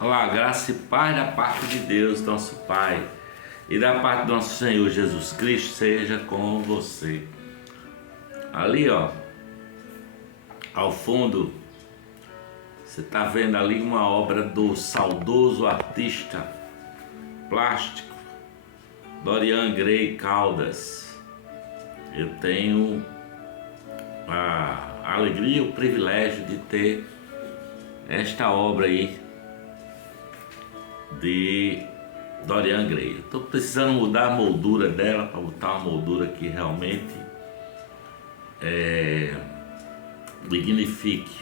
Olá, graça e paz da parte de Deus, nosso Pai, e da parte do nosso Senhor Jesus Cristo seja com você. Ali, ó, ao fundo, você está vendo ali uma obra do saudoso artista plástico Dorian Gray Caldas. Eu tenho a alegria e o privilégio de ter esta obra aí de Dorian Gray. Estou precisando mudar a moldura dela para botar uma moldura que realmente dignifique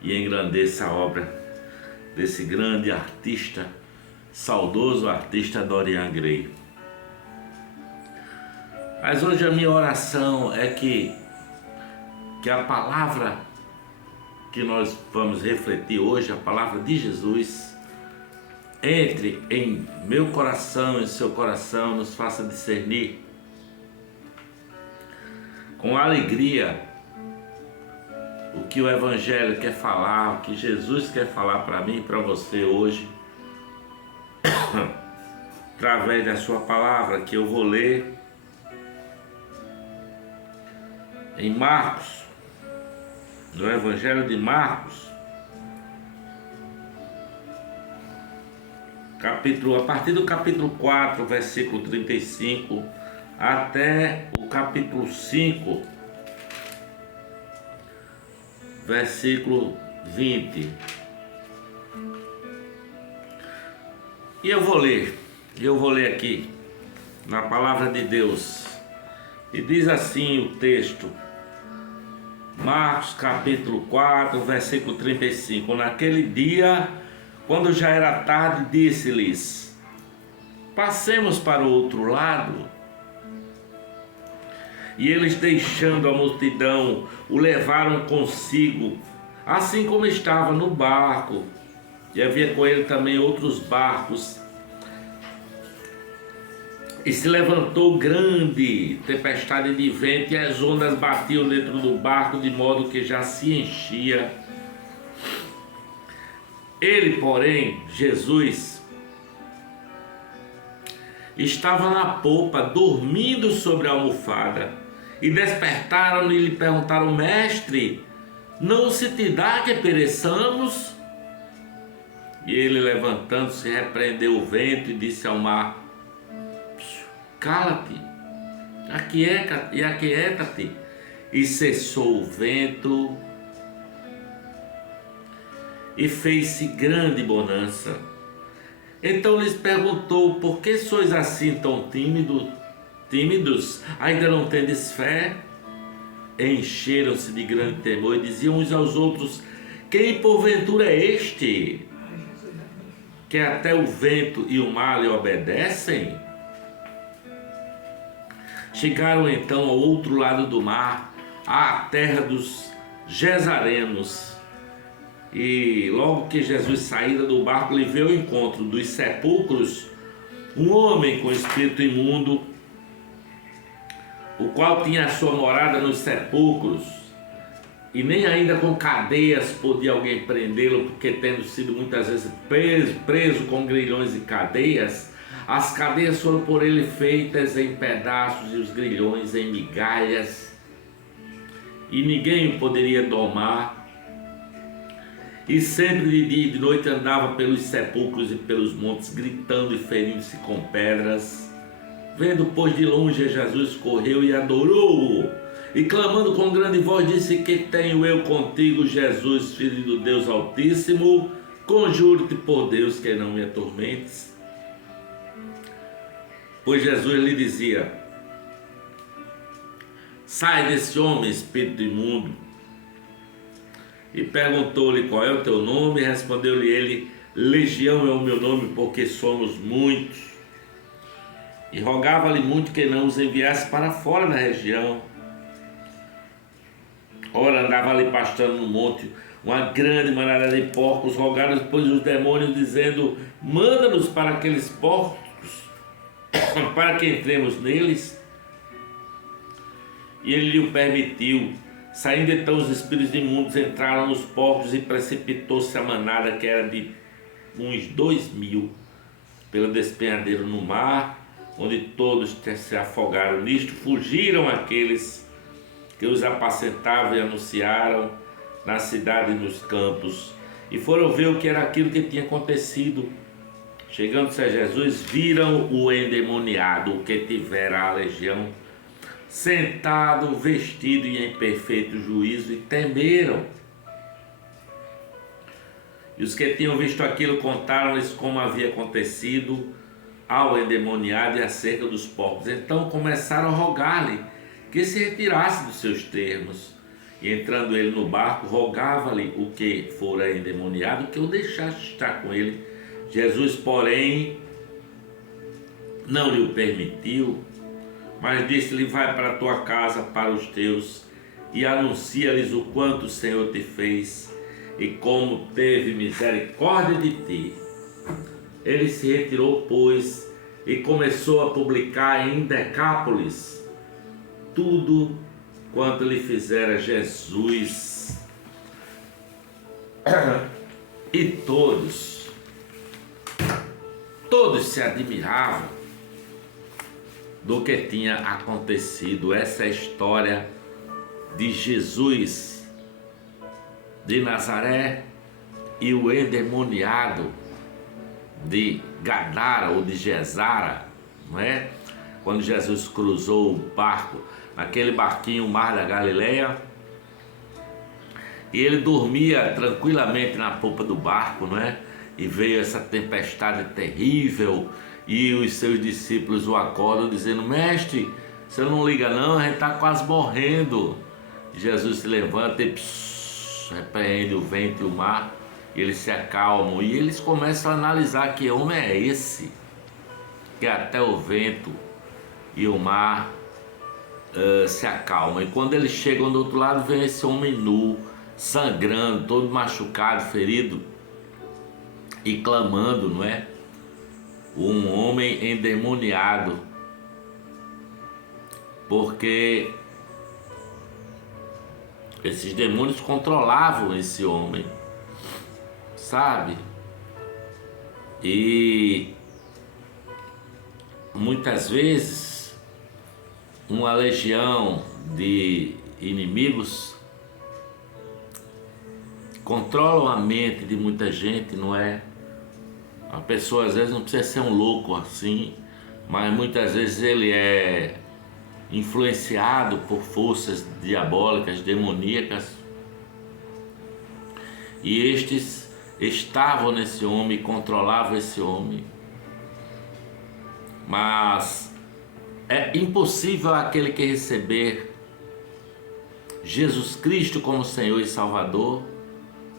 e engrandeça a obra desse grande artista, saudoso artista Dorian Gray. Mas hoje a minha oração é que a palavra que nós vamos refletir hoje, a palavra de Jesus, entre em meu coração, em seu coração, nos faça discernir com alegria o que o Evangelho quer falar, o que Jesus quer falar para mim e para você hoje, através da sua palavra, que eu vou ler em Marcos, no Evangelho de Marcos, a partir do capítulo 4, versículo 35, até o capítulo 5, versículo 20. E eu vou ler aqui, na palavra de Deus. E diz assim o texto, Marcos capítulo 4, versículo 35. Naquele dia, quando já era tarde, disse-lhes: passemos para o outro lado. E eles, deixando a multidão, o levaram consigo, assim como estava no barco. E havia com ele também outros barcos. E se levantou grande tempestade de vento, e as ondas batiam dentro do barco, de modo que já se enchia. Ele, porém, Jesus, estava na popa, dormindo sobre a almofada. E despertaram e lhe perguntaram: mestre, não se te dá que pereçamos? E ele, levantando-se, repreendeu o vento e disse ao mar: cala-te, aquieta-te. E cessou o vento, e fez-se grande bonança. Então lhes perguntou: por que sois assim tão tímidos? Ainda não tendes fé? Encheram-se de grande temor e diziam uns aos outros: quem porventura é este, que até o vento e o mar lhe obedecem? Chegaram então ao outro lado do mar, à terra dos Gesarenos. E logo que Jesus saíra do barco, lhe veio ao encontro dos sepulcros um homem com espírito imundo, o qual tinha a sua morada nos sepulcros, e nem ainda com cadeias podia alguém prendê-lo, porque tendo sido muitas vezes preso com grilhões e cadeias, as cadeias foram por ele feitas em pedaços e os grilhões em migalhas, e ninguém o poderia domar. E sempre de dia e de noite andava pelos sepulcros e pelos montes, gritando e ferindo-se com pedras. Vendo, pois, de longe Jesus, correu e adorou-o, e clamando com grande voz disse: que tenho eu contigo, Jesus, Filho do Deus Altíssimo? Conjuro-te por Deus que não me atormentes. Pois Jesus lhe dizia: sai desse homem, espírito imundo. E perguntou-lhe: qual é o teu nome? E respondeu-lhe ele: Legião é o meu nome, porque somos muitos. E rogava-lhe muito que não os enviasse para fora da região. Ora, andava ali pastando no monte uma grande manada de porcos. Rogaram, pois, os demônios, dizendo: manda-nos para aqueles porcos, para que entremos neles. E ele lhe o permitiu. Saindo então os espíritos imundos, entraram nos porcos, e precipitou-se a manada, que era de uns 2.000 pelo despenhadeiro no mar, onde todos se afogaram. Nisto fugiram aqueles que os apacentavam e anunciaram na cidade e nos campos, e foram ver o que era aquilo que tinha acontecido. Chegando-se a Jesus, viram o endemoniado, o que tivera a legião, sentado, vestido e em perfeito juízo, e temeram. E os que tinham visto aquilo contaram-lhes como havia acontecido ao endemoniado e acerca dos porcos. Então começaram a rogar-lhe que se retirasse dos seus termos. E entrando ele no barco, rogava-lhe o que fora endemoniado que o deixasse estar com ele. Jesus, porém, não lhe o permitiu, mas disse-lhe: vai para a tua casa, para os teus, e anuncia-lhes o quanto o Senhor te fez e como teve misericórdia de ti. Ele se retirou, pois, e começou a publicar em Decápolis tudo quanto lhe fizera Jesus. E todos se admiravam do que tinha acontecido. Essa é a história de Jesus de Nazaré e o endemoniado de Gadara ou de Gesara, não é? Quando Jesus cruzou o barco, naquele barquinho, o mar da Galileia, e ele dormia tranquilamente na popa do barco, não é? E veio essa tempestade terrível, e os seus discípulos o acordam dizendo: mestre, você não liga não, a gente está quase morrendo. E Jesus se levanta e repreende o vento e o mar, e eles se acalmam, e eles começam a analisar: que homem é esse, que até o vento e o mar se acalmam. E quando eles chegam do outro lado, vem esse homem nu, sangrando, todo machucado, ferido, e clamando, não é? Um homem endemoniado, porque esses demônios controlavam esse homem, sabe? E muitas vezes uma legião de inimigos controlam a mente de muita gente, não é? A pessoa às vezes não precisa ser um louco assim, mas muitas vezes ele é influenciado por forças diabólicas, demoníacas, e estes estavam nesse homem, controlavam esse homem. Mas é impossível aquele que receber Jesus Cristo como Senhor e Salvador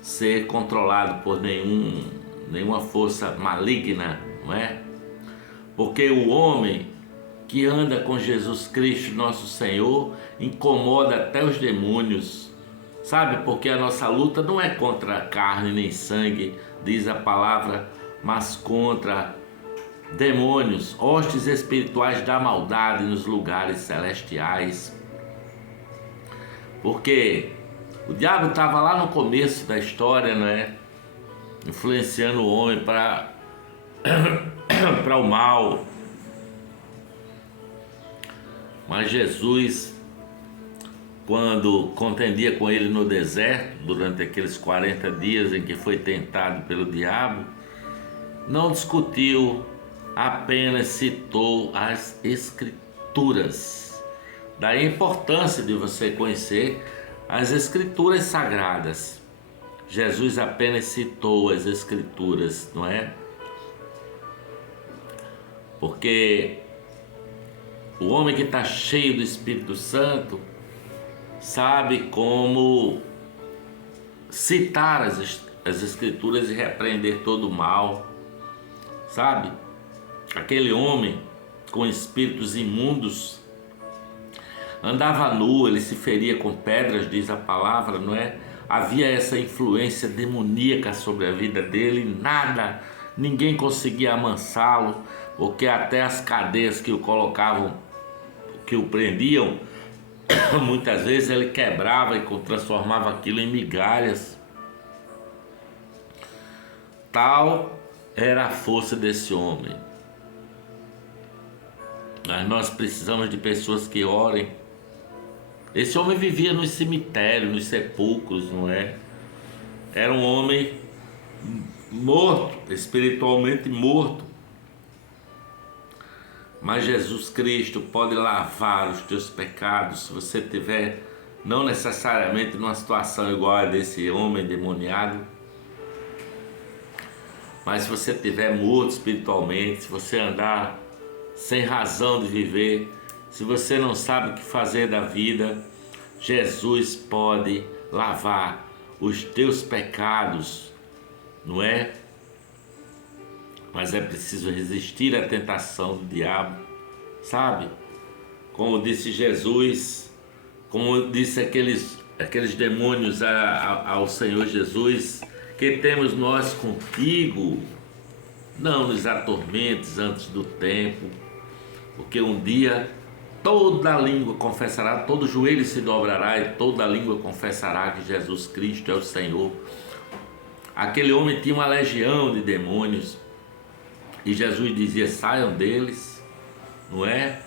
ser controlado por nenhuma força maligna, não é? Porque o homem que anda com Jesus Cristo, nosso Senhor, incomoda até os demônios, sabe? Porque a nossa luta não é contra carne nem sangue, diz a palavra, mas contra demônios, hostes espirituais da maldade nos lugares celestiais. Porque o diabo estava lá no começo da história, não é? Influenciando o homem para o mal. Mas Jesus, quando contendia com ele no deserto, durante aqueles 40 dias em que foi tentado pelo diabo, não discutiu, apenas citou as Escrituras. Daí a importância de você conhecer as Escrituras sagradas. Jesus apenas citou as Escrituras, não é? Porque o homem que está cheio do Espírito Santo sabe como citar as Escrituras e repreender todo o mal, sabe? Aquele homem com espíritos imundos andava nu, ele se feria com pedras, diz a palavra, não é? Havia essa influência demoníaca sobre a vida dele, ninguém conseguia amansá-lo, porque até as cadeias que o colocavam, que o prendiam, muitas vezes ele quebrava e transformava aquilo em migalhas. Tal era a força desse homem. Mas nós precisamos de pessoas que orem. Esse homem vivia nos cemitérios, nos sepulcros, não é? Era um homem morto, espiritualmente morto. Mas Jesus Cristo pode lavar os teus pecados se você tiver, não necessariamente numa situação igual a desse homem endemoniado, mas se você estiver morto espiritualmente, se você andar sem razão de viver, se você não sabe o que fazer da vida, Jesus pode lavar os teus pecados, não é? Mas é preciso resistir à tentação do diabo, sabe? Como disse Jesus, como disse aqueles demônios ao Senhor Jesus, que temos nós contigo, não nos atormentes antes do tempo, porque um dia toda língua confessará, todo joelho se dobrará e toda língua confessará que Jesus Cristo é o Senhor. Aquele homem tinha uma legião de demônios e Jesus dizia: saiam deles, não é?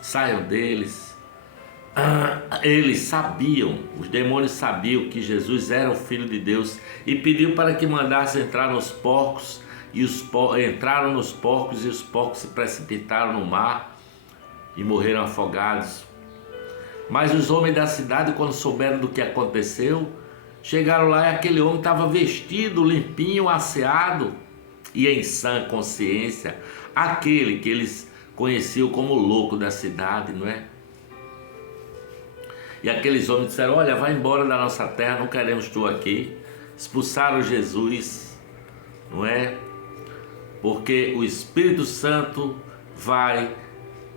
Saiam deles. Eles sabiam, os demônios sabiam que Jesus era o Filho de Deus e pediu para que mandasse entrar nos porcos, e entraram nos porcos e os porcos se precipitaram no mar e morreram afogados. Mas os homens da cidade, quando souberam do que aconteceu, chegaram lá e aquele homem estava vestido, limpinho, asseado e em sã consciência, aquele que eles conheciam como o louco da cidade, não é? E aqueles homens disseram: olha, vai embora da nossa terra, não queremos tu aqui. Expulsaram Jesus, não é? Porque o Espírito Santo vai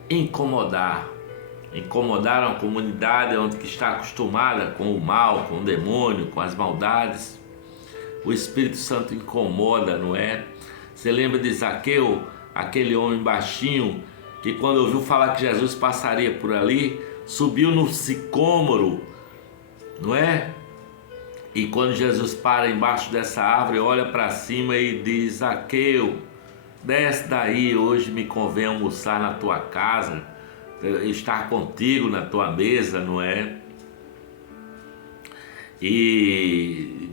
incomodaram a comunidade onde que está acostumada com o mal, com o demônio, com as maldades. O Espírito Santo incomoda, não é? Você lembra de Zaqueu, aquele homem baixinho que quando ouviu falar que Jesus passaria por ali, subiu no sicômoro, não é? E quando Jesus para embaixo dessa árvore, olha para cima e diz: Zaqueu, desce daí, hoje me convém almoçar na tua casa, estar contigo na tua mesa, não é? E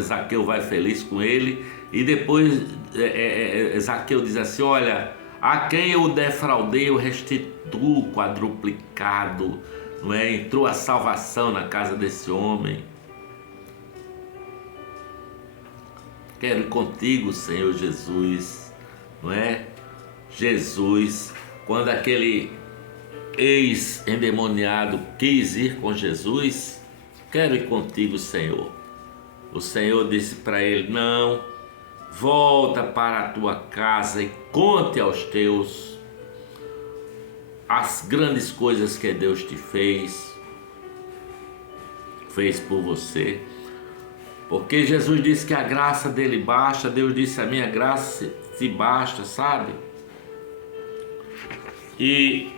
Zaqueu vai feliz com ele, e depois Zaqueu diz assim: olha, a quem eu defraudei eu restituo quadruplicado, não é? Entrou a salvação na casa desse homem. Quero ir contigo, Senhor Jesus, não é? Jesus, quando aquele ex-endemoniado quis ir com Jesus: quero ir contigo, Senhor. O Senhor disse para ele: não, volta para a tua casa e conte aos teus as grandes coisas que Deus te fez por você. Porque Jesus disse que a graça dele basta, Deus disse: a minha graça se basta, sabe? E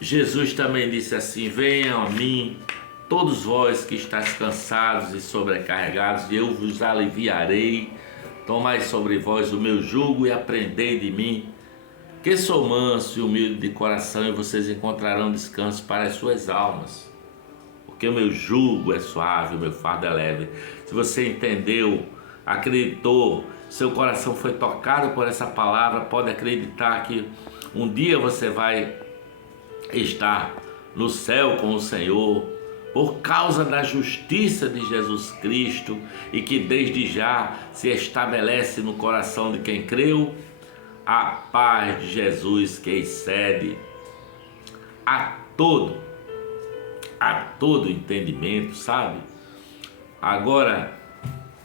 Jesus também disse assim: venham a mim, todos vós que estáis cansados e sobrecarregados, e eu vos aliviarei. Tomai sobre vós o meu jugo e aprendei de mim, que sou manso e humilde de coração, e vocês encontrarão descanso para as suas almas. Porque o meu jugo é suave, o meu fardo é leve. Se você entendeu, acreditou, seu coração foi tocado por essa palavra, pode acreditar que um dia você vai estar no céu com o Senhor, por causa da justiça de Jesus Cristo, e que desde já se estabelece no coração de quem creu a paz de Jesus, que excede a todo entendimento, sabe? Agora,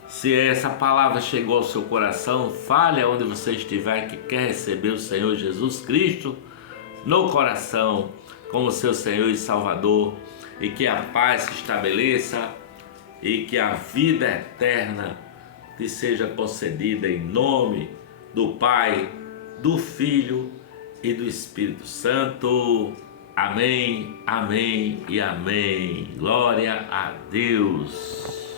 se essa palavra chegou ao seu coração, fale aonde você estiver que quer receber o Senhor Jesus Cristo no coração como seu Senhor e Salvador, e que a paz se estabeleça e que a vida eterna te seja concedida em nome do Pai, do Filho e do Espírito Santo. Amém, amém e amém. Glória a Deus.